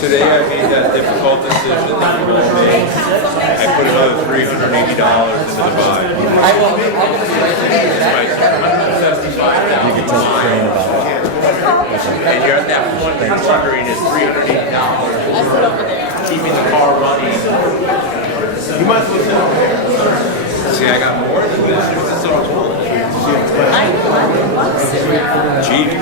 Today I made that difficult decision that we all made. I put another $380 into the buy. You can tell Shane about it. And you're at that point where you're wondering is $380 keeping the car running. You might as well sit up there. See, I got more than this. This is so cool. Gee.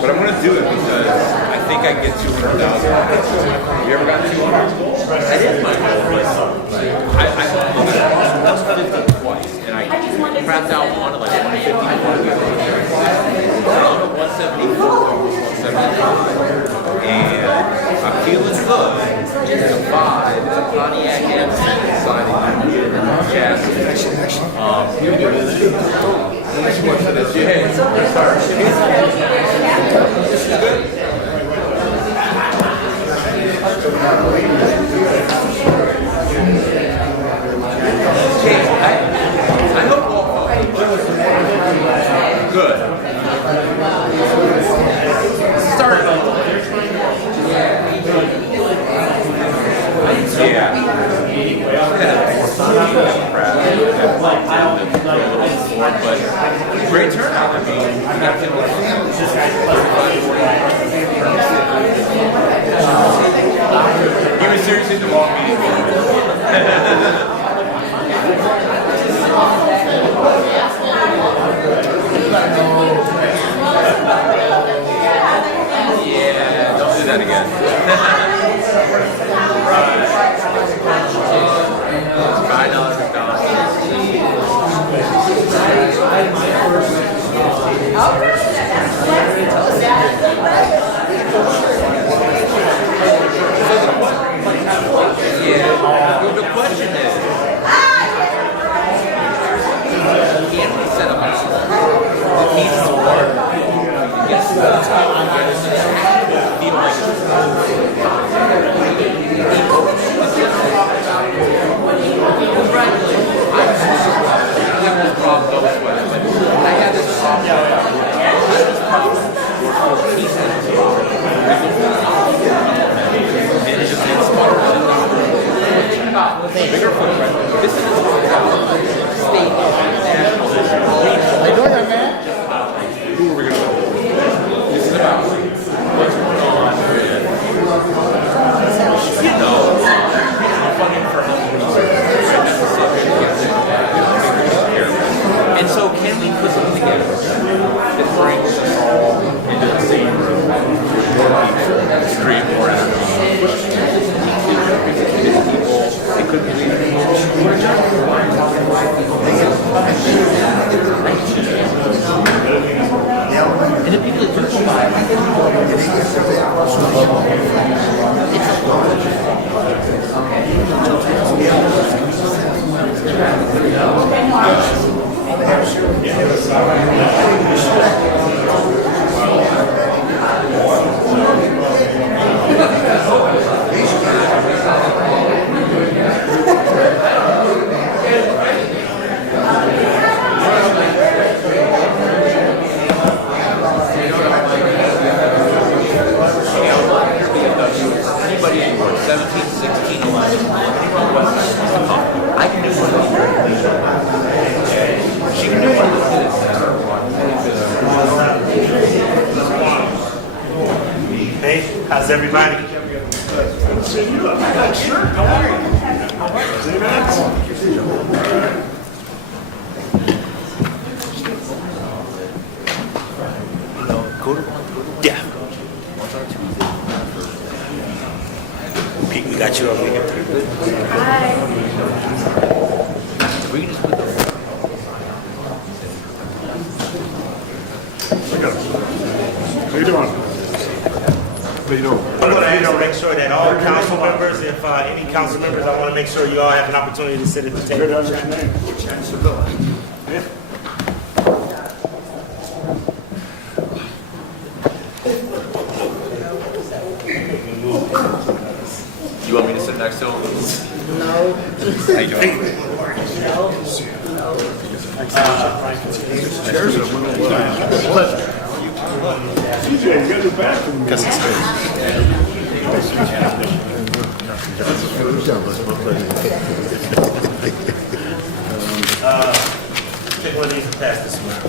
But I'm going to do it because I think I can get 200,000. You ever got 200? That is my goal. I lost 150 twice, and I crapped out one at like 150. I'm at 174, 175, and I'm feeling good. It's a 5. It's a Pontiac MC deciding to get in the chassis. Next question is, yeah, start. This is good. I hope all good. Start. Yeah. But great turnout. I mean, he was seriously the wrong meeting. Yeah, don't do that again. $5 McDonald's. Yeah. The question is, can we set up a it needs to work? Yes. Feel like I had this and it just inspired bigger footprint. This is state, national issue. How you doing, young man? Who are we going to do? This is about what's going on with, funding for health and so can we put something together that brings us all into the same room with more people, create more energy? It could be and the people that do survive, anybody anywhere, 17, 16, 11, I can do one of these. She can do one of these. Hey, how's everybody? Sure, how are you? Yeah. Pete, we got you over here. Hi. We can just put the How you doing? How you doing? I'm going to make sure that all council members, if any council members, I want to make sure you all have an opportunity to sit at the Good table. to have your name. Yeah. You want me to sit down? next to him? No. How you doing? TJ, you got your bathroom. Take one of these and pass this around.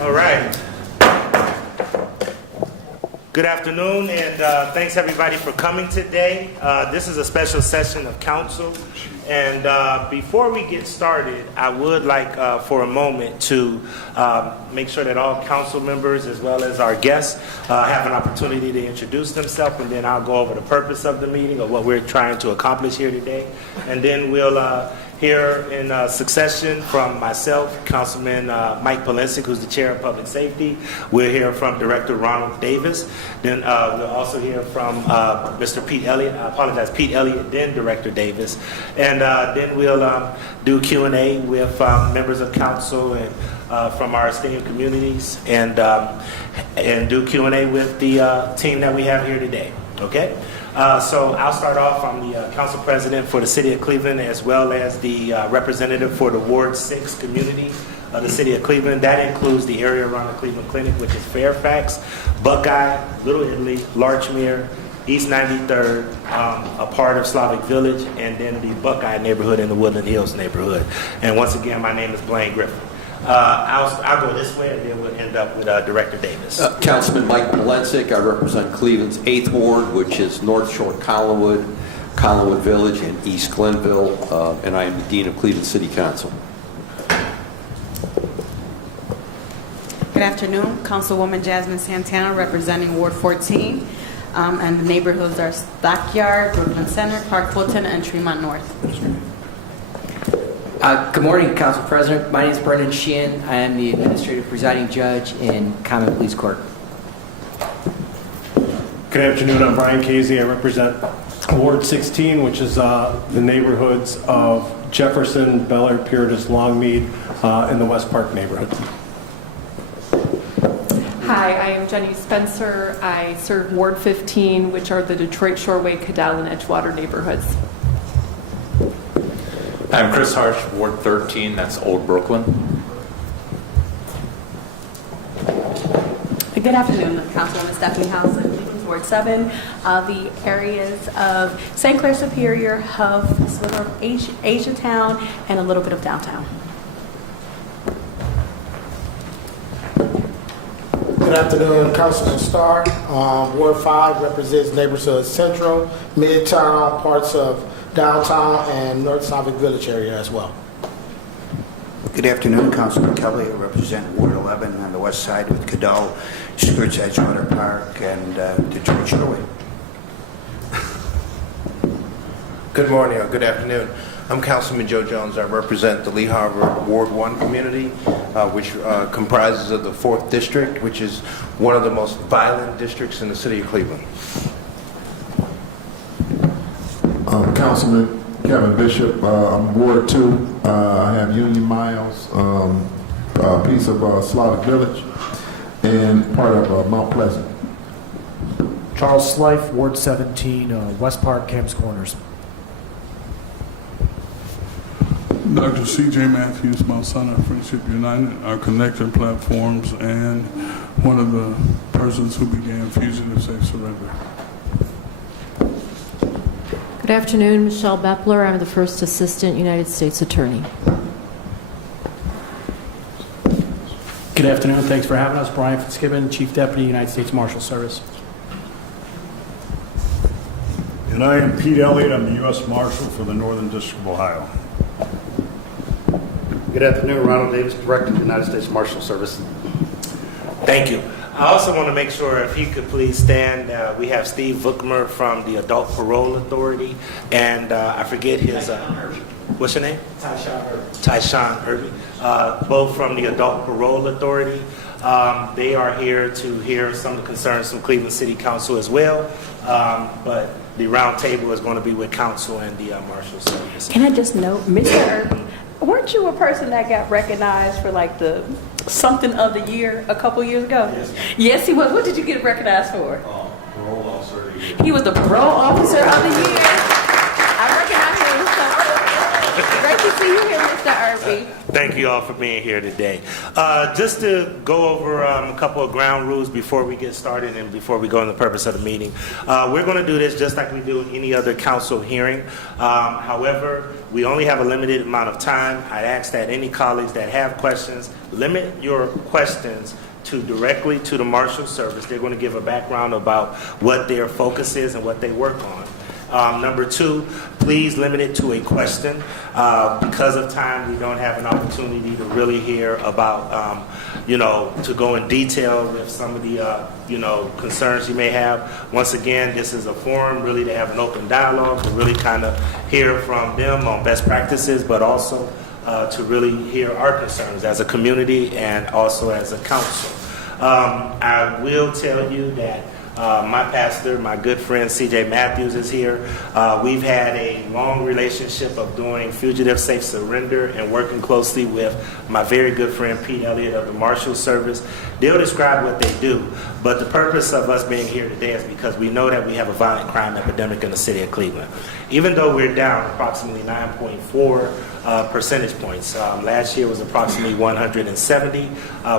All right. Good afternoon, and thanks everybody for coming today. This is a special session of council, and before we get started, I would like for a moment to make sure that all council members as well as our guests have an opportunity to introduce themselves, and then I'll go over the purpose of the meeting or what we're trying to accomplish here today, and then we'll hear in succession from myself, Councilman Mike Polensik, who's the Chair of Public Safety. We'll hear from Director Ronald Davis. Then we'll also hear from Mr. Pete Elliott. I apologize, Pete Elliott, then Director Davis. And then we'll do Q&A with members of council and from our esteemed communities, and do Q&A with the team that we have here today. Okay? So I'll start off. I'm the council president for the city of Cleveland, as well as the representative for the Ward 6 community of the city of Cleveland. That includes the area around the Cleveland Clinic, which is Fairfax, Buckeye, Little Italy, Larchmere, East 93rd, a part of Slavic Village, and then the Buckeye neighborhood and the Woodland Hills neighborhood. And once again, my name is Blaine Griffin. I'll go this way, and then we'll end up with Director Davis. Councilman Mike Polensik. I represent Cleveland's 8th Ward, which is North Shore Collinwood, Collinwood Village, and East Glenville, and I am the Dean of Cleveland City Council. Good afternoon, Councilwoman Jasmine Santana, representing Ward 14, and the neighborhoods are Stockyard, Brooklyn Center, Park Fulton, and Tremont North. Good morning, Council President. My name is Brendan Sheehan. I am the Administrative Presiding Judge in Common Pleas Court. Good afternoon. I'm Brian Casey. I represent Ward 16, which is the neighborhoods of Jefferson, Bel Air, Puritas, Longmead, in the West Park neighborhood. Hi, I am Jenny Spencer. I serve Ward 15, which are the Detroit Shoreway, Cadell, and Edgewater neighborhoods. I'm Chris Harsh, Ward 13, that's Old Brooklyn. Good afternoon, Councilwoman Stephanie House, Ward 7. The areas of St. Clair Superior, Huff, sort of Asia Town, and a little bit of downtown. Good afternoon, Councilman Starr. Ward 5 represents neighborhoods Central, Midtown, parts of downtown, and North Slavic Village area as well. Good afternoon, Councilman Kelly. I represent Ward 11 on the west side with Cadell, skirts Edgewater Park, and Detroit Shoreway. Good morning or good afternoon. I'm Councilman Joe Jones. I represent the Lee Harbor Ward 1 community, which comprises of the 4th District, which is one of the most violent districts in the city of Cleveland. Councilman Kevin Bishop, I'm Ward 2. I have Union Miles, a piece of Slavic Village, and part of Mount Pleasant. Charles Slife, Ward 17, West Park, Camps Corners. Dr. C.J. Matthews, Mount Sinai Friendship United, our connector platforms, and one of the persons who began Fugitive Safe Surrender. Good afternoon, Michelle Baeppler. I'm the First Assistant United States Attorney. Good afternoon. Thanks for having us. Brian Fitzgibbon, Chief Deputy, United States Marshal Service. And I am Pete Elliott. I'm the U.S. Marshal for the Northern District of Ohio. Good afternoon, Ronald Davis, Director of the United States Marshal Service. Thank you. I also want to make sure if he could please stand. We have Steve Vukmer from the Adult Parole Authority, and I forget his, what's your name? Tyshawn Irby. Tyshawn Irby, both from the Adult Parole Authority. They are here to hear some of the concerns from Cleveland City Council as well. But the roundtable is going to be with council and the Marshal Service. Can I just note, Mr. Irby, weren't you a person that got recognized for like the something of the year a couple years ago? Yes, he was. What did you get recognized for? Parole officer. He was the parole officer of the year. I recognize him. Great to see you here, Mr. Irby. Thank you all for being here today. Just to go over a couple of ground rules before we get started and before we go into the purpose of the meeting. We're going to do this just like we do in any other council hearing. However, we only have a limited amount of time. I'd ask that any colleagues that have questions, limit your questions directly to the Marshal Service. They're going to give a background about what their focus is and what they work on. Number two, please limit it to a question. Because of time, we don't have an opportunity to really hear about, to go in detail with some of the, concerns you may have. Once again, this is a forum really to have an open dialogue, to really kind of hear from them on best practices, but also to really hear our concerns as a community and also as a council. I will tell you that my pastor, my good friend C.J. Matthews is here. We've had a long relationship of doing fugitive safe surrender and working closely with my very good friend Pete Elliott of the Marshal Service. They'll describe what they do, but the purpose of us being here today is because we know that we have a violent crime epidemic in the city of Cleveland. Even though we're down approximately 9.4 percentage points. Last year was approximately 170.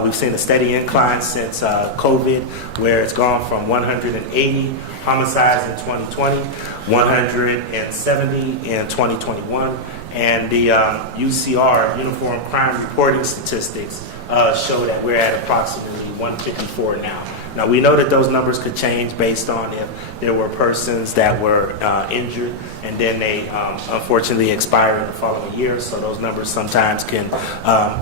We've seen a steady incline since COVID, where it's gone from 180 homicides in 2020, 170 in 2021, and the UCR, Uniform Crime Reporting Statistics, show that we're at approximately 154 now. Now, we know that those numbers could change based on if there were persons that were injured and then they unfortunately expire in the following year, so those numbers sometimes can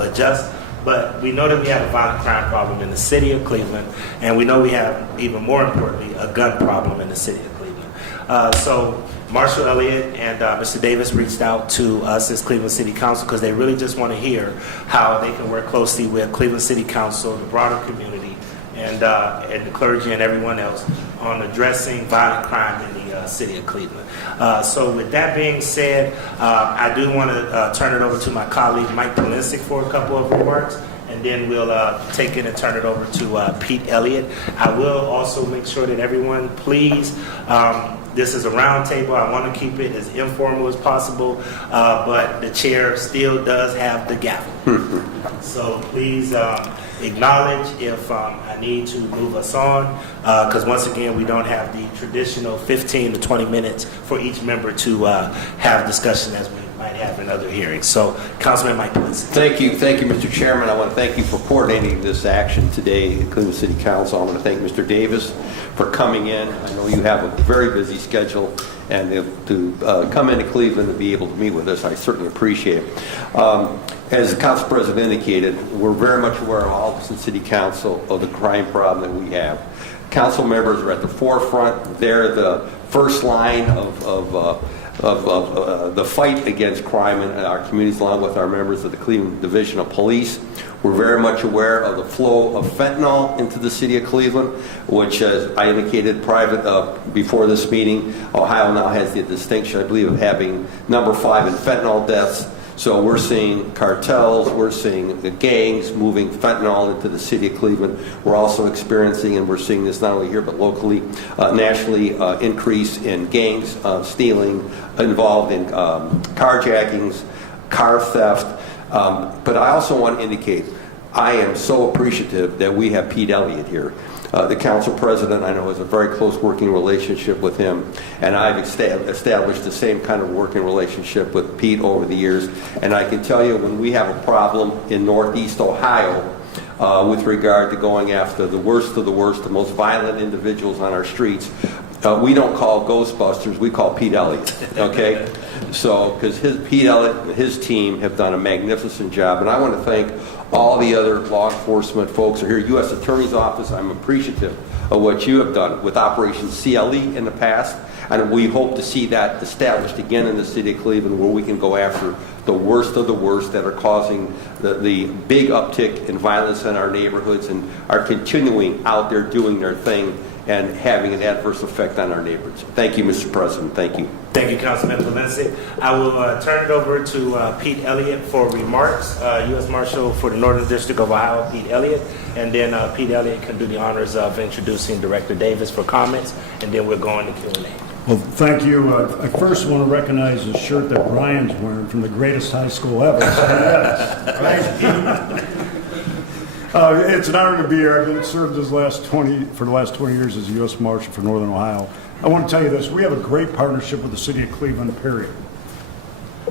adjust. But we know that we have a violent crime problem in the city of Cleveland, and we know we have, even more importantly, a gun problem in the city of Cleveland. So Marshal Elliott and Mr. Davis reached out to us as Cleveland City Council because they really just want to hear how they can work closely with Cleveland City Council, the broader community, and the clergy and everyone else on addressing violent crime in the city of Cleveland. So with that being said, I do want to turn it over to my colleague Mike Polisic for a couple of remarks, and then we'll take it and turn it over to Pete Elliott. I will also make sure that everyone, please, this is a round table. I want to keep it as informal as possible, but the chair still does have the gavel. So please acknowledge if I need to move us on, because once again, we don't have the traditional 15 to 20 minutes for each member to have discussion as we might have in other hearings. So, Councilman Mike Pleas. Thank you, Mr. Chairman. I want to thank you for coordinating this action today at Cleveland City Council. I want to thank Mr. Davis for coming in. I know you have a very busy schedule, and to come into Cleveland and be able to meet with us, I certainly appreciate it. As the Council President indicated, we're very much aware of all in City Council of the crime problem that we have. Council members are at the forefront. They're the first line of the fight against crime in our communities, along with our members of the Cleveland Division of Police. We're very much aware of the flow of fentanyl into the city of Cleveland, which, as I indicated before this meeting, Ohio now has the distinction, I believe, of having number 5 in fentanyl deaths. So we're seeing cartels, we're seeing the gangs moving fentanyl into the city of Cleveland. We're also experiencing, and we're seeing this not only here but locally, nationally, increase in gangs stealing, involved in carjackings, car theft. But I also want to indicate, I am so appreciative that we have Pete Elliott here. The council president, I know, has a very close working relationship with him, and I've established the same kind of working relationship with Pete over the years. And I can tell you, when we have a problem in Northeast Ohio with regard to going after the worst of the worst, the most violent individuals on our streets, we don't call Ghostbusters, we call Pete Elliott, okay? So, because Pete Elliott and his team have done a magnificent job, and I want to thank all the other law enforcement folks who are here. U.S. Attorney's Office, I'm appreciative of what you have done with Operation CLE in the past, and we hope to see that established again in the city of Cleveland, where we can go after the worst of the worst that are causing the big uptick in violence in our neighborhoods and are continuing out there doing their thing and having an adverse effect on our neighborhoods. Thank you, Mr. President. Thank you. Thank you, Councilman Valencia. I will turn it over to Pete Elliott for remarks, U.S. Marshal for the Northern District of Ohio, Pete Elliott, and then Pete Elliott can do the honors of introducing Director Davis for comments, and then we'll go on to Q&A. Well, thank you. I first want to recognize the shirt that Brian's wearing from the greatest high school ever. It's an honor to be here. I've been served for the last 20 years as a U.S. Marshal for Northern Ohio. I want to tell you this. We have a great partnership with the city of Cleveland, period.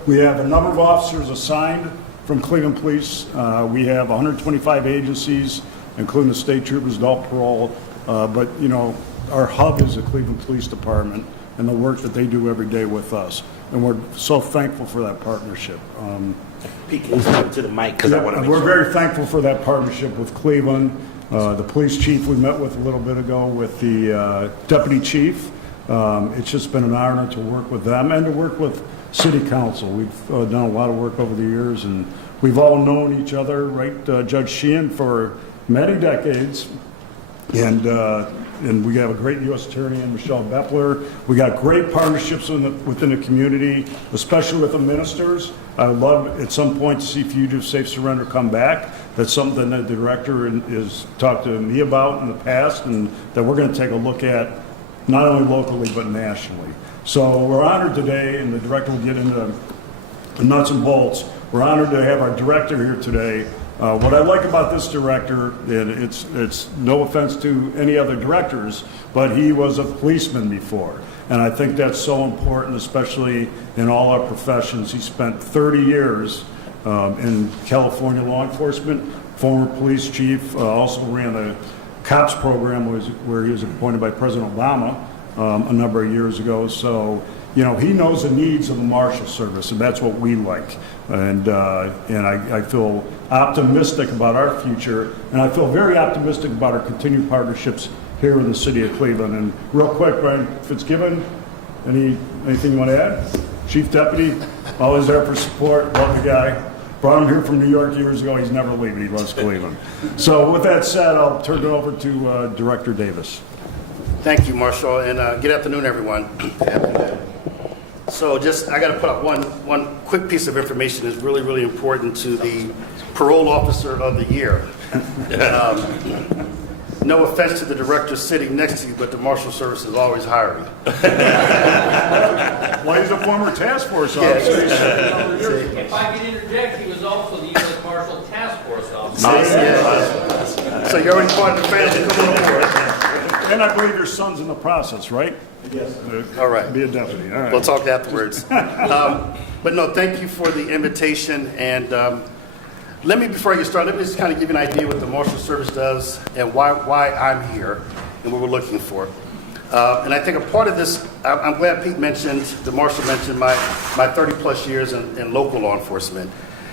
We have a number of officers assigned from Cleveland Police. We have 125 agencies, including the state troopers, adult parole. But, you know, our hub is the Cleveland Police Department and the work that they do every day with us. And we're so thankful for that partnership. Pete, can you step to the mic? Because I want to make We're sure. very thankful for that partnership with Cleveland. The police chief we met with a little bit ago, with the deputy chief. It's just been an honor to work with them and to work with city council. We've done a lot of work over the years, and we've all known each other, right, Judge Sheehan, for many decades. And we have a great U.S. Attorney in Michelle Baeppler. We got great partnerships within the community, especially with the ministers. I would love at some point to see fugitive safe surrender come back. That's something that the director has talked to me about in the past, and that we're going to take a look at not only locally but nationally. So we're honored today, and the director will get into the nuts and bolts. We're honored to have our director here today. What I like about this director, and it's no offense to any other directors, but he was a policeman before. And I think that's so important, especially in all our professions. He spent 30 years in California law enforcement, former police chief, also ran the COPS program where he was appointed by President Obama a number of years ago. So, you know, he knows the needs of the Marshal Service, and that's what we like. And I feel optimistic about our future, and I feel very optimistic about our continued partnerships here in the city of Cleveland. And real quick, Brian Fitzgibbon, anything you want to add? Chief Deputy, always there for support, love the guy. Brought him here from New York years ago. He's never leaving. He loves Cleveland. So with that said, I'll turn it over to Director Davis. Thank you, Marshal, and good afternoon, everyone. So I got to put up one quick piece of information that's really, really important to the Parole Officer of the Year. No offense to the director sitting next to you, but the Marshal Service is always hiring. Well, he's a former task force officer. If I could interject, he was also the U.S. Marshal Task Force officer. So you're already part of the family. Come on board. And I believe your son's in the process, right? Yes. All right. Be a deputy. All right. We'll talk afterwards. But no, thank you for the invitation. And before I get started, let me just kind of give you an idea what the Marshal Service does and why I'm here and what we're looking for. And I think a part of this, I'm glad Pete mentioned, the Marshal mentioned my 30 plus years in local law enforcement.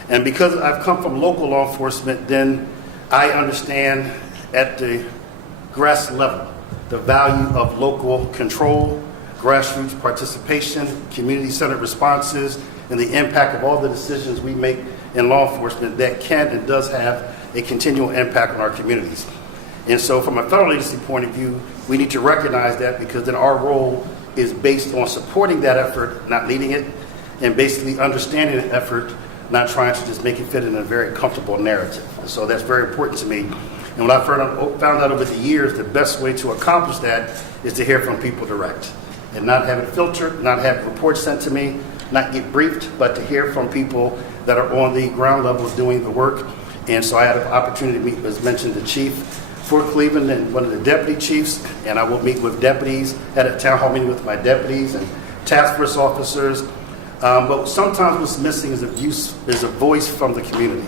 And because I've come from local law enforcement, then I understand at the grass level the value of local control, grassroots participation, community-centered responses, and the impact of all the decisions we make in law enforcement that can and does have a continual impact on our communities. And so from a federal agency point of view, we need to recognize that, because then our role is based on supporting that effort, not leading it, and basically understanding the effort, not trying to just make it fit in a very comfortable narrative. So that's very important to me. And what I found out over the years, the best way to accomplish that is to hear from people direct and not have it filtered, not have reports sent to me, not get briefed, but to hear from people that are on the ground level doing the work. And so I had an opportunity to meet, as mentioned, the chief for Cleveland and one of the deputy chiefs, and I will meet with deputies, had a town hall meeting with my deputies and task force officers. But sometimes what's missing is a voice from the community.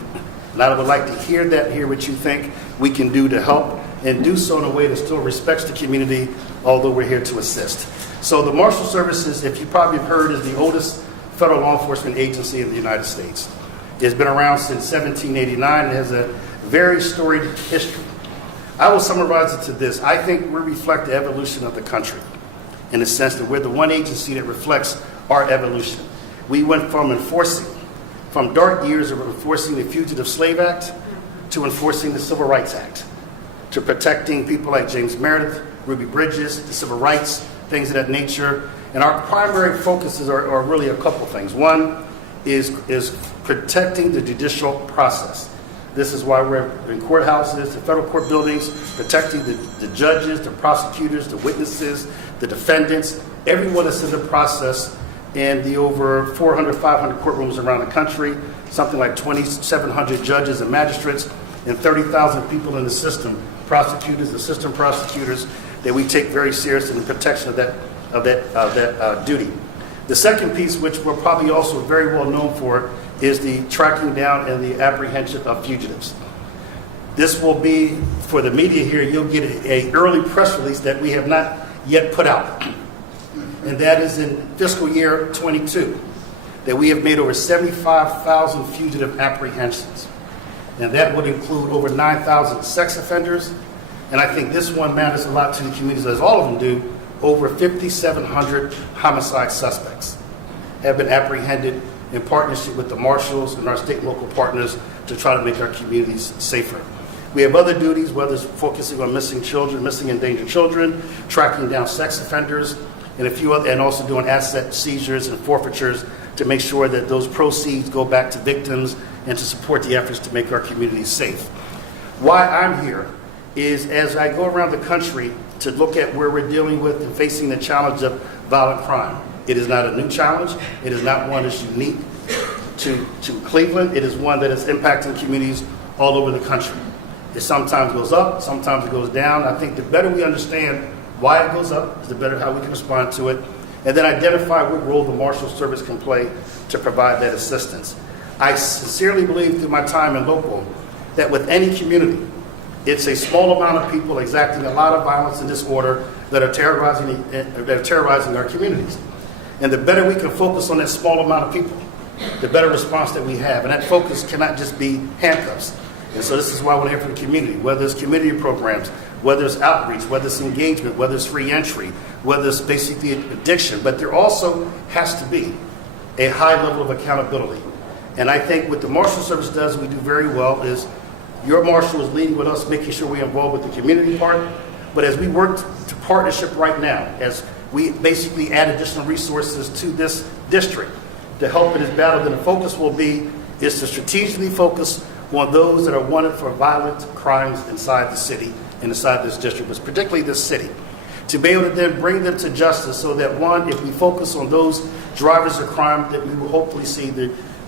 And I would like to hear that, hear what you think we can do to help, and do so in a way that still respects the community, although we're here to assist. So the Marshal Services, if you probably have heard, is the oldest federal law enforcement agency in the United States. It's been around since 1789 and has a very storied history. I will summarize it to this. I think we reflect the evolution of the country in the sense that we're the one agency that reflects our evolution. We went from enforcing from dark years of enforcing the Fugitive Slave Act to enforcing the Civil Rights Act, to protecting people like James Meredith, Ruby Bridges, the civil rights, things of that nature. And our primary focuses are really a couple things. One is protecting the judicial process. This is why we're in courthouses, the federal court buildings, protecting the judges, the prosecutors, the witnesses, the defendants, everyone that's in the process in the over 400, 500 courtrooms around the country, something like 2,700 judges and magistrates, and 30,000 people in the system, prosecutors, assistant prosecutors, that we take very seriously in the protection of that duty. The second piece, which we're probably also very well known for, is the tracking down and the apprehension of fugitives. This will be, for the media here, you'll get an early press release that we have not yet put out. And that is in fiscal year 22, that we have made over 75,000 fugitive apprehensions. And that would include over 9,000 sex offenders. And I think this one matters a lot to the communities, as all of them do. Over 5,700 homicide suspects have been apprehended in partnership with the marshals and our state and local partners to try to make our communities safer. We have other duties, whether it's focusing on missing children, missing endangered children, tracking down sex offenders, and a few other, and also doing asset seizures and forfeitures to make sure that those proceeds go back to victims and to support the efforts to make our communities safe. Why I'm here is, as I go around the country to look at where we're dealing with and facing the challenge of violent crime. It is not a new challenge. It is not one that's unique to Cleveland. It is one that is impacting communities all over the country. It sometimes goes up, sometimes it goes down. I think the better we understand why it goes up, the better how we can respond to it, and then identify what role the Marshal Service can play to provide that assistance. I sincerely believe through my time in local that with any community, it's a small amount of people exacting a lot of violence and disorder that are terrorizing our communities. And the better we can focus on that small amount of people, the better response that we have. And that focus cannot just be handcuffs. And so this is why I want to hear from the community, whether it's community programs, whether it's outreach, whether it's engagement, whether it's free entry, whether it's basically addiction. But there also has to be a high level of accountability. And I think what the Marshal Service does, we do very well, is your Marshal is leading with us, making sure we're involved with the community part. But as we work to partnership right now, as we basically add additional resources to this district to help in this battle, then the focus will be is to strategically focus on those that are wanted for violent crimes inside the city and inside this district, but particularly this city, to be able to then bring them to justice so that, one, if we focus on those drivers of crime, that we will hopefully see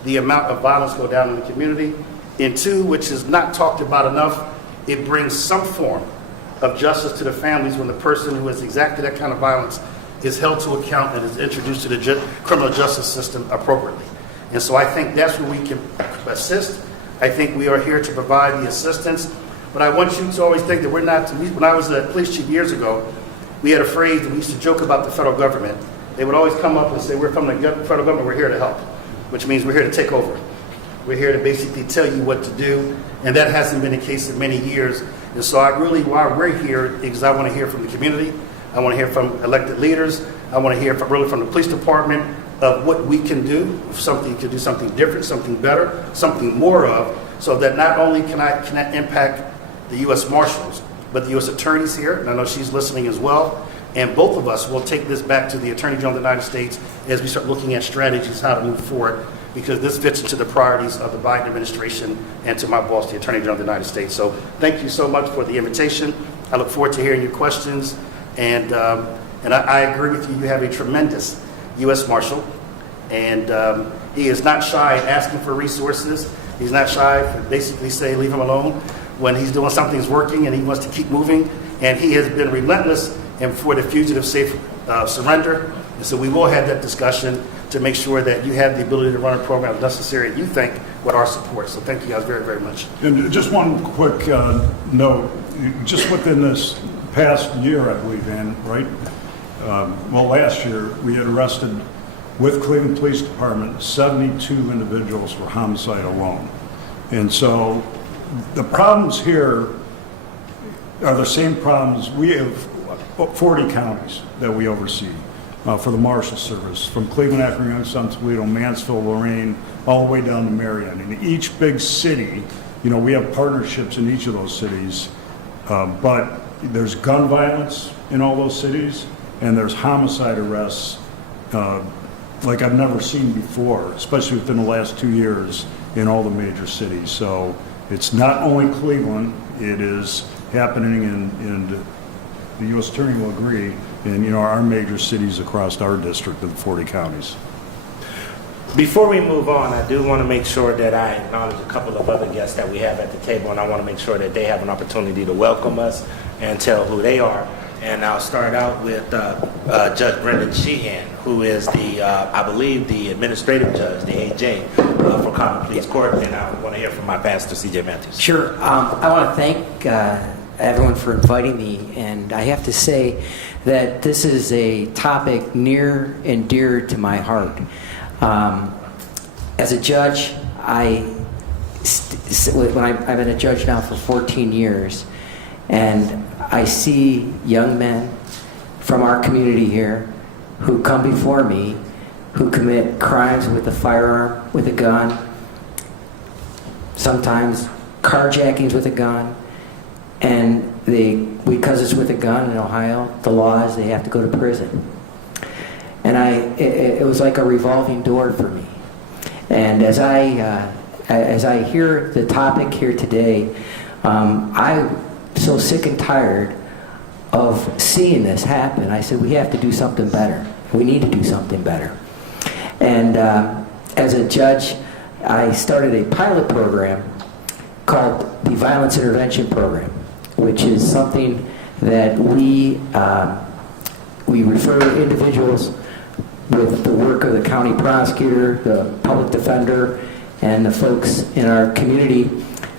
the amount of violence go down in the community. And two, which is not talked about enough, it brings some form of justice to the families when the person who has exacted that kind of violence is held to account and is introduced to the criminal justice system appropriately. And so I think that's where we can assist. I think we are here to provide the assistance. But I want you to always think that we're not, when I was a police chief years ago, we had a phrase that we used to joke about the federal government. They would always come up and say, we're from the federal government, we're here to help, which means we're here to take over. We're here to basically tell you what to do, and that hasn't been the case in many years. And so why we're here is I want to hear from the community. I want to hear from elected leaders. I want to hear from the police department of what we can do, something to do something different, something better, something more of, so that not only can I impact the U.S. Marshals, but the U.S. attorneys here, and I know she's listening as well, and both of us will take this back to the Attorney General of the United States as we start looking at strategies how to move forward, because this fits into the priorities of the Biden administration and to my boss, the Attorney General of the United States. So thank you so much for the invitation. I look forward to hearing your questions, and I agree with you. You have a tremendous U.S. Marshal, and he is not shy in asking for resources. He's not shy for basically say leave him alone when he's doing something that's working and he wants to keep moving. And he has been relentless and for the fugitive safe surrender. And so we will have that discussion to make sure that you have the ability to run a program necessary and you think with our support. So thank you guys very, very much. And just one quick note, just within this past year, I believe, Ann, right? Last year, we had arrested with Cleveland Police Department 72 individuals for homicide alone. And so the problems here are the same problems. We have 40 counties that we oversee for the Marshal Service, from Cleveland, Akron, Youngstown, Toledo, Mansfield, Lorraine, all the way down to Marion. In each big city, we have partnerships in each of those cities, but there's gun violence in all those cities, and there's homicide arrests like I've never seen before, especially within the last 2 years in all the major cities. So it's not only Cleveland, it is happening in the U.S. Attorney will agree, in our major cities across our district of the 40 counties. Before we move on, I do want to make sure that I acknowledge a couple of other guests that we have at the table, and I want to make sure that they have an opportunity to welcome us and tell who they are. And I'll start out with Judge Brendan Sheehan, who is I believe, the administrative judge, the AJ, for Common Pleas Court. And I want to hear from my pastor, C.J. Matthews. Sure. I want to thank everyone for inviting me, and I have to say that this is a topic near and dear to my heart. As a judge, I've been a judge now for 14 years, and I see young men from our community here who come before me, who commit crimes with a firearm, with a gun, sometimes carjackings with a gun, and because it's with a gun in Ohio, the law is they have to go to prison. And it was like a revolving door for me. And as I hear the topic here today, I'm so sick and tired of seeing this happen. I said, we have to do something better. We need to do something better. And as a judge, I started a pilot program called the Violence Intervention Program, which is something that we refer individuals with the work of the county prosecutor, the public defender, and the folks in our community,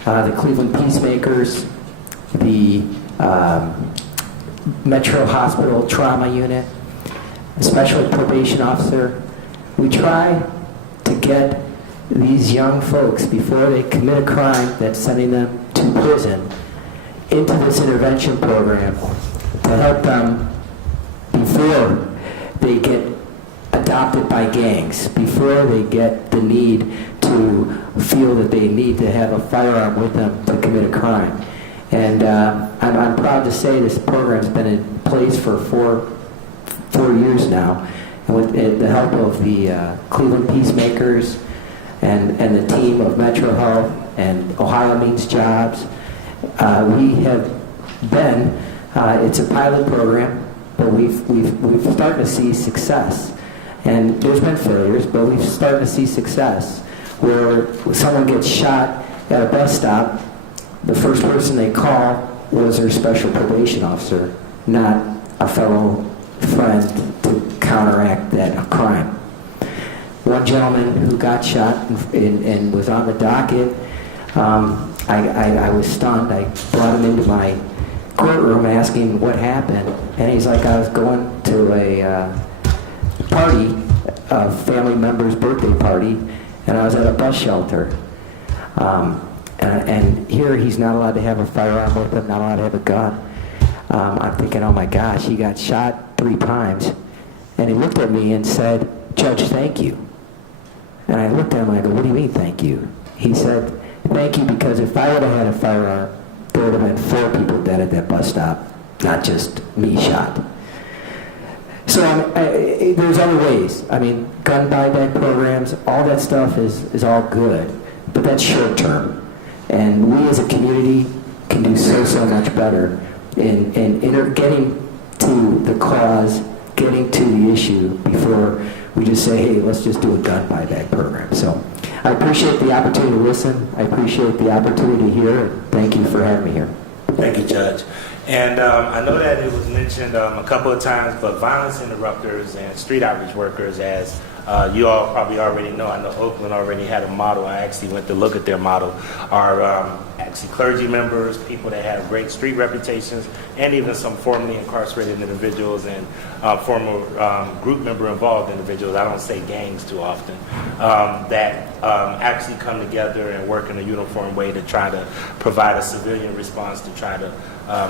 the Cleveland Peacemakers, the Metro Hospital Trauma Unit, a special probation officer. We try to get these young folks, before they commit a crime that's sending them to prison, into this intervention program to help them before they get adopted by gangs, before they get the need to feel that they need to have a firearm with them to commit a crime. And I'm proud to say this program's been in place for four years now. And with the help of the Cleveland Peacemakers and the team of Metro Health and Ohio Means Jobs, we have been, it's a pilot program, but we've started to see success. And there's been failures, but we've started to see success where someone gets shot at a bus stop, the first person they call was their special probation officer, not a fellow friend to counteract that crime. One gentleman who got shot and was on the docket, I was stunned. I brought him into my courtroom asking what happened, and he's like, I was going to a party, a family member's birthday party, and I was at a bus shelter. And here he's not allowed to have a firearm with him, not allowed to have a gun. I'm thinking, oh my gosh, he got shot 3 times. And he looked at me and said, Judge, thank you. And I looked at him and I go, what do you mean, thank you? He said, thank you, because if I would have had a firearm, there would have been 4 people dead at that bus stop, not just me shot. So there's other ways. I mean, gun buyback programs, all that stuff is all good, but that's short term. And we as a community can do so much better in getting to the cause, getting to the issue before we just say, hey, let's just do a gun buyback program. So I appreciate the opportunity to listen. I appreciate the opportunity here. Thank you for having me here. Thank you, Judge. And I know that it was mentioned a couple of times, but violence interrupters and street outreach workers, as you all probably already know, I know Oakland already had a model. I actually went to look at their model, are actually clergy members, people that have great street reputations, and even some formerly incarcerated individuals and former group member involved individuals, I don't say gangs too often, that actually come together and work in a uniform way to try to provide a civilian response to try to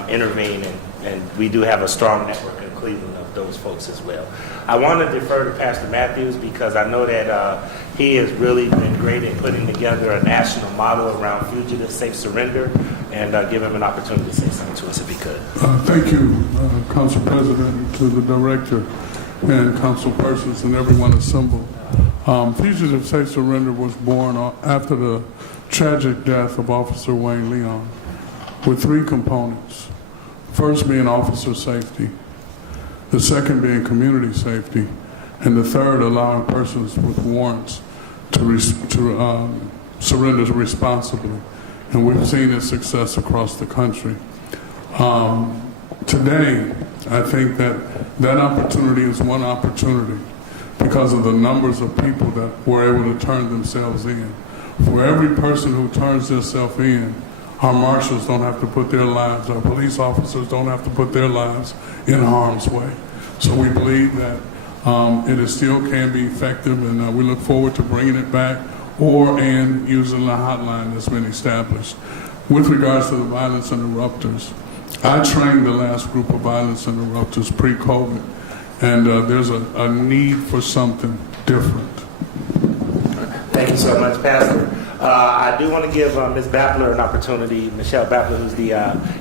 intervene, and we do have a strong network in Cleveland of those folks as well. I want to defer to Pastor Matthews because I know that He has really been great at putting together a national model around fugitive safe surrender, and give him an opportunity to say something to us if he could. Thank you, Council President, to the Director and Council persons and everyone assembled. Fugitive Safe Surrender was born after the tragic death of Officer Wayne Leon with three components. First being officer safety, the second being community safety, and the third allowing persons with warrants to surrender responsibly. And we've seen its success across the country. Today, I think that opportunity is one opportunity because of the numbers of people that were able to turn themselves in. For every person who turns themselves in, our marshals don't have to put their lives, our police officers don't have to put their lives in harm's way. So we believe that it still can be effective, and we look forward to bringing it back and using the hotline that's been established. With regards to the violence interrupters, I trained the last group of violence interrupters pre-COVID, and there's a need for something different. Thank you so much, Pastor. I do want to give Ms. Baeppler an opportunity, Michelle Baeppler, who's the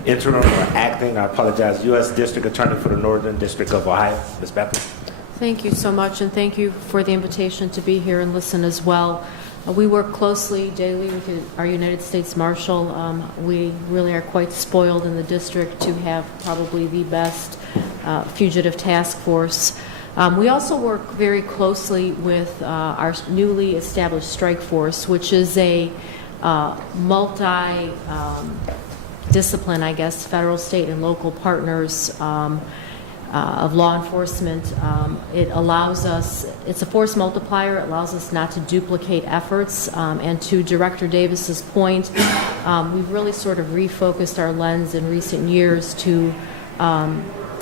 interim or acting, I apologize, U.S. District Attorney for the Northern District of Ohio. Ms. Baeppler. Thank you so much, and thank you for the invitation to be here and listen as well. We work closely daily with our United States Marshal. We really are quite spoiled in the district to have probably the best fugitive task force. We also work very closely with our newly established strike force, which is a multi-discipline, I guess, federal, state, and local partners of law enforcement. It allows us, it's a force multiplier, it allows us not to duplicate efforts, and to Director Davis's point, we've really sort of refocused our lens in recent years to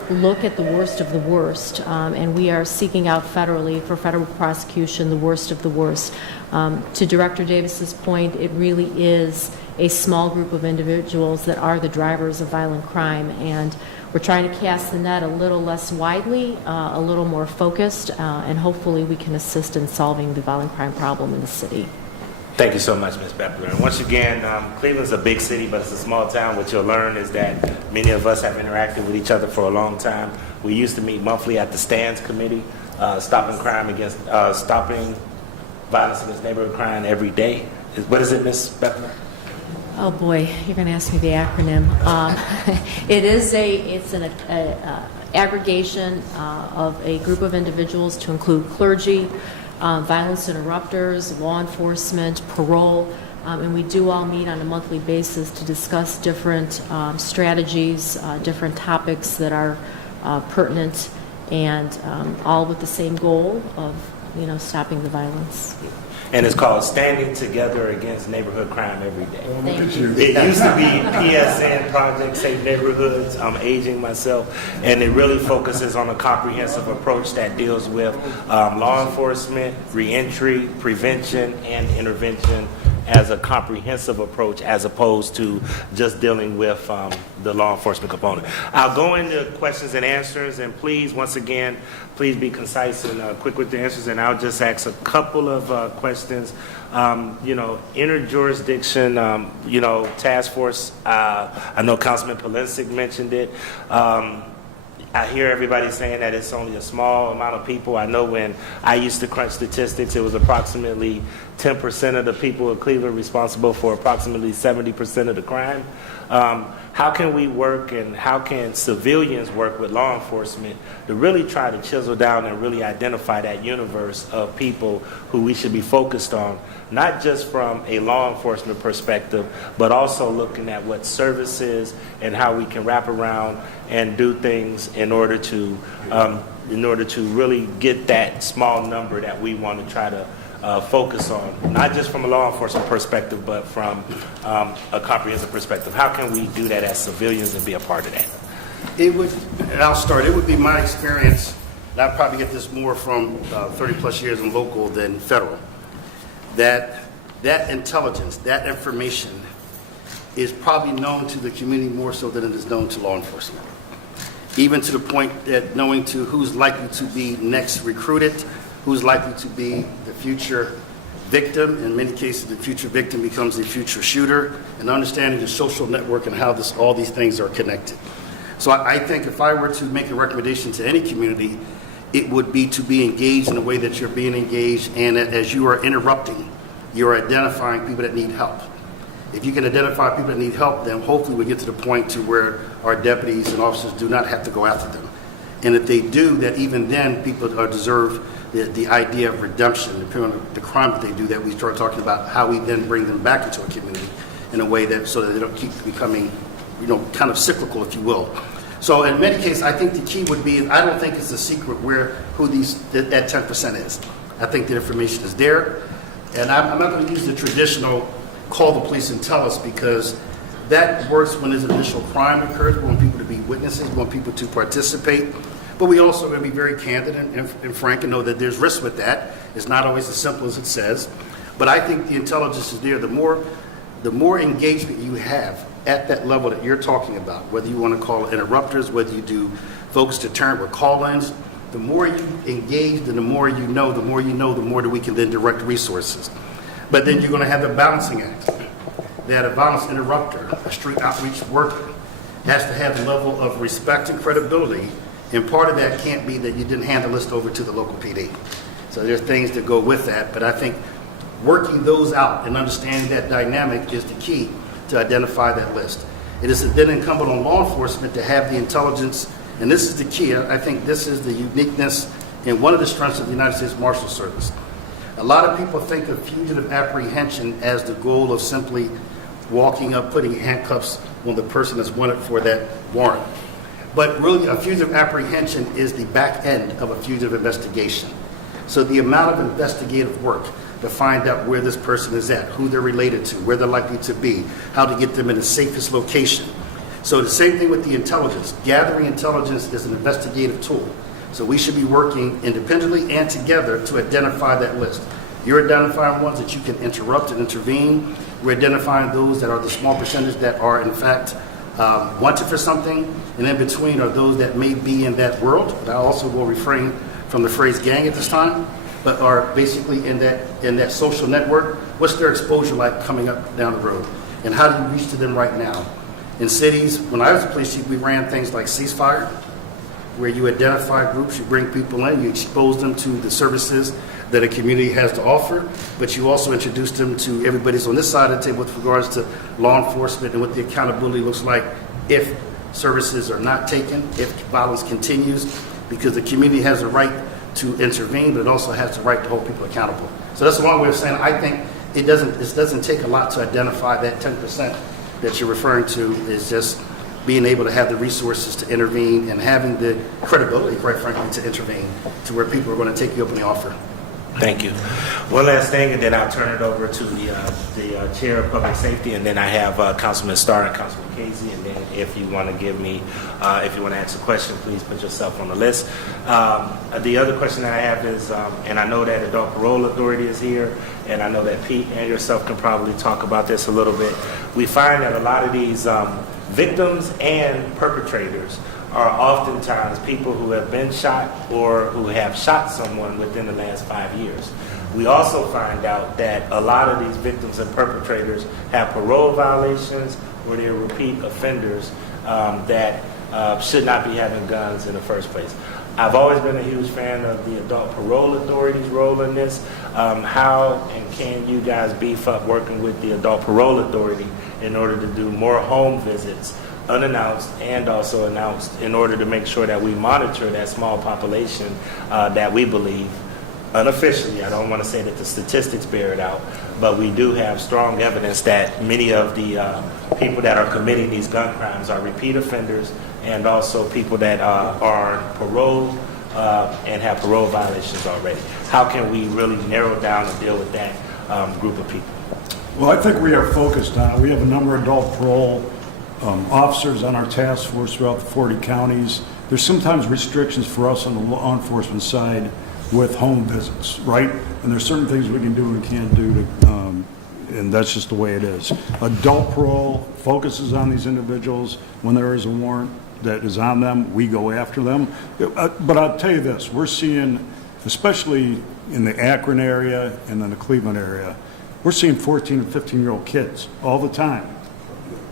look at the worst of the worst, and we are seeking out federally for federal prosecution the worst of the worst. To Director Davis's point, it really is a small group of individuals that are the drivers of violent crime, and we're trying to cast the net a little less widely, a little more focused, and hopefully we can assist in solving the violent crime problem in the city. Thank you so much, Ms. Baeppler. And once again, Cleveland's a big city, but it's a small town. What you'll learn is that many of us have interacted with each other for a long time. We used to meet monthly at the Stands Committee, stopping violence against neighborhood crime every day. What is it, Ms. Baeppler? Oh boy, you're going to ask me the acronym. It's an aggregation of a group of individuals to include clergy, violence interrupters, law enforcement, parole, and we do all meet on a monthly basis to discuss different strategies, different topics that are pertinent, and all with the same goal of, stopping the violence. And it's called Standing Together Against Neighborhood Crime Every Day. Thank you. It used to be PSN, Project Safe Neighborhoods. I'm aging myself. And it really focuses on a comprehensive approach that deals with law enforcement, reentry, prevention, and intervention as a comprehensive approach as opposed to just dealing with the law enforcement component. I'll go into questions and answers, and please, once again, please be concise and quick with the answers, and I'll just ask a couple of questions. Inter-jurisdiction, task force, I know Councilman Polensik mentioned it. I hear everybody saying that it's only a small amount of people. I know when I used to crunch statistics, it was approximately 10% of the people in Cleveland responsible for approximately 70% of the crime. How can we work and how can civilians work with law enforcement to really try to chisel down and really identify that universe of people who we should be focused on, not just from a law enforcement perspective, but also looking at what services and how we can wrap around and do things in order to really get that small number that we want to try to focus on, not just from a law enforcement perspective, but from a comprehensive perspective. How can we do that as civilians and be a part of that? It would be my experience, and I probably get this more from 30 plus years in local than federal, that intelligence, that information is probably known to the community more so than it is known to law enforcement. Even to the point that knowing to who's likely to be next recruited, who's likely to be the future victim. In many cases, the future victim becomes the future shooter, and understanding the social network and how all these things are connected. So I think if I were to make a recommendation to any community, it would be to be engaged in the way that you're being engaged, and that as you are interrupting, you're identifying people that need help. If you can identify people that need help, then hopefully we get to the point to where our deputies and officers do not have to go after them. And if they do, that even then people deserve the idea of redemption, depending on the crime that they do, that we start talking about how we then bring them back into a community in a way that so that they don't keep becoming, kind of cyclical, if you will. So in many cases, I think the key would be, I don't think it's a secret who that 10% is. I think the information is there. And I'm not going to use the traditional call the police and tell us, because that works when there's an initial crime occurs. We want people to be witnesses, we want people to participate. But we also going to be very candid and frank and know that there's risk with that. It's not always as simple as it says. But I think the intelligence is there. The more engagement you have at that level that you're talking about, whether you want to call it interrupters, whether you do focus deterrent or call-ins, the more you engage and the more you know, the more that we can then direct resources. But then you're going to have a balancing act. That a violence interrupter, a street outreach worker, has to have a level of respect and credibility. And part of that can't be that you didn't hand the list over to the local PD. So there's things that go with that. But I think working those out and understanding that dynamic is the key to identify that list. It is then incumbent on law enforcement to have the intelligence, and this is the key. I think this is the uniqueness and one of the strengths of the United States Marshal Service. A lot of people think of fugitive apprehension as the goal of simply walking up, putting handcuffs on the person that's wanted for that warrant. But really, a fugitive apprehension is the back end of a fugitive investigation. So the amount of investigative work to find out where this person is at, who they're related to, where they're likely to be, how to get them in the safest location. So the same thing with the intelligence. Gathering intelligence is an investigative tool. So we should be working independently and together to identify that list. You're identifying ones that you can interrupt and intervene. We're identifying those that are the small percentage that are, in fact, wanted for something. And in between are those that may be in that world. But I also will refrain from the phrase gang at this time, but are basically in that social network. What's their exposure like coming up down the road? And how do you reach to them right now? In cities, when I was a police chief, we ran things like ceasefire, where you identify groups, you bring people in, you expose them to the services that a community has to offer, but you also introduce them to everybody's on this side of the table with regards to law enforcement and what the accountability looks like if services are not taken, if violence continues, because the community has a right to intervene, but it also has the right to hold people accountable. So that's a long way of saying I think it doesn't take a lot to identify that 10% that you're referring to. Is just being able to have the resources to intervene and having the credibility, quite frankly, to intervene to where people are going to take you up on the offer. Thank you. One last thing, and then I'll turn it over to the Chair of Public Safety, and then I have Councilman Starr and Councilman Casey, and then if you want to give me, if you want to ask a question, please put yourself on the list. The other question that I have is, and I know that Adult Parole Authority is here, and I know that Pete and yourself can probably talk about this a little bit. We find that a lot of these victims and perpetrators are oftentimes people who have been shot or who have shot someone within the last 5 years. We also find out that a lot of these victims and perpetrators have parole violations or they're repeat offenders that should not be having guns in the first place. I've always been a huge fan of the Adult Parole Authority's role in this. How and can you guys beef up working with the Adult Parole Authority in order to do more home visits, unannounced and also announced, in order to make sure that we monitor that small population that we believe, unofficially, I don't want to say that the statistics bear it out, but we do have strong evidence that many of the people that are committing these gun crimes are repeat offenders and also people that are on parole and have parole violations already. How can we really narrow down and deal with that group of people? Well, I think we are focused on it. We have a number of adult parole officers on our task force throughout the 40 counties. There's sometimes restrictions for us on the law enforcement side with home visits, right? And there's certain things we can do and can't do, and that's just the way it is. Adult parole focuses on these individuals. When there is a warrant that is on them, we go after them. But I'll tell you this, we're seeing especially in the Akron area and in the Cleveland area, we're seeing 14 and 15-year-old kids all the time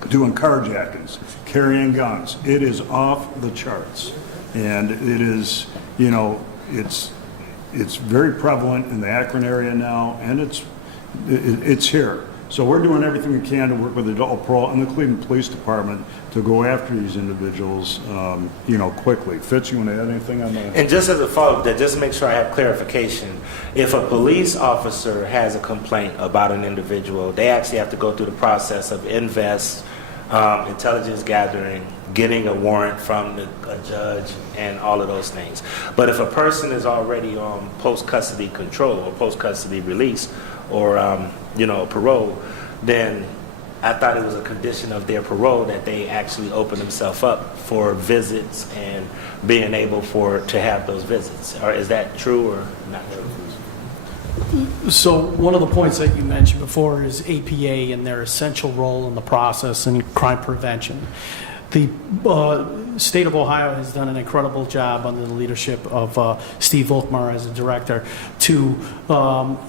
doing carjackings, carrying guns. It is off the charts. And it is, you know, it's very prevalent in the Akron area now, and it's here. So we're doing everything we can to work with adult parole and the Cleveland Police Department to go after these individuals, you know, quickly. Fitz, you want to add anything on that? And just as a follow-up, that just make sure I have clarification. If a police officer has a complaint about an individual, they actually have to go through the process of intelligence gathering, getting a warrant from a judge, and all of those things. But if a person is already on post-custody control or post-custody release or, you know, parole, then I thought it was a condition of their parole that they actually open themselves up for visits and being able to have those visits. Or is that true or not true? So one of the points that you mentioned before is APA and their essential role in the process in crime prevention. The state of Ohio has done an incredible job under the leadership of Steve Vukmer as a director to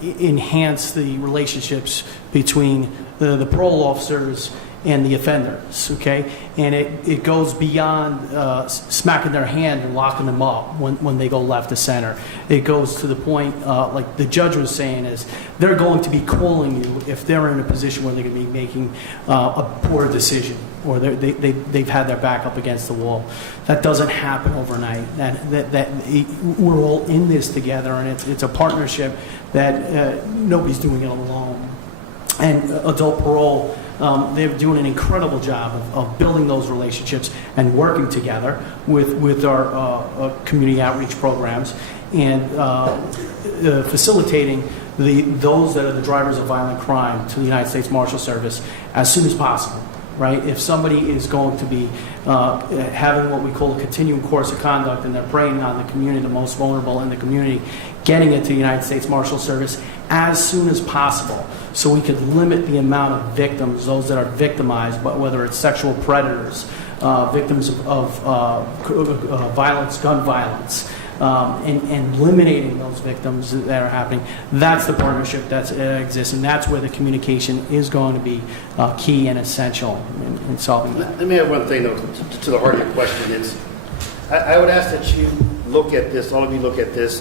enhance the relationships between the parole officers and the offenders, okay? And it goes beyond smacking their hand and locking them up when they go left to center. It goes to the point, like the judge was saying, is they're going to be calling you if they're in a position where they're going to be making a poor decision or they've had their back up against the wall. That doesn't happen overnight. We're all in this together, and it's a partnership that nobody's doing it alone. And adult parole, they're doing an incredible job of building those relationships and working together with our community outreach programs and facilitating those that are the drivers of violent crime to the United States Marshal Service as soon as possible. Right? If somebody is going to be having what we call a continuing course of conduct and they're preying on the community, the most vulnerable in the community, getting it to the United States Marshal Service as soon as possible so we could limit the amount of victims, those that are victimized, but whether it's sexual predators, victims of violence, gun violence, and eliminating those victims that are happening. That's the partnership that exists, and that's where the communication is going to be key and essential in solving that. Let me have one thing, though, to the heart of your question. I would ask that you look at this, all of you look at this,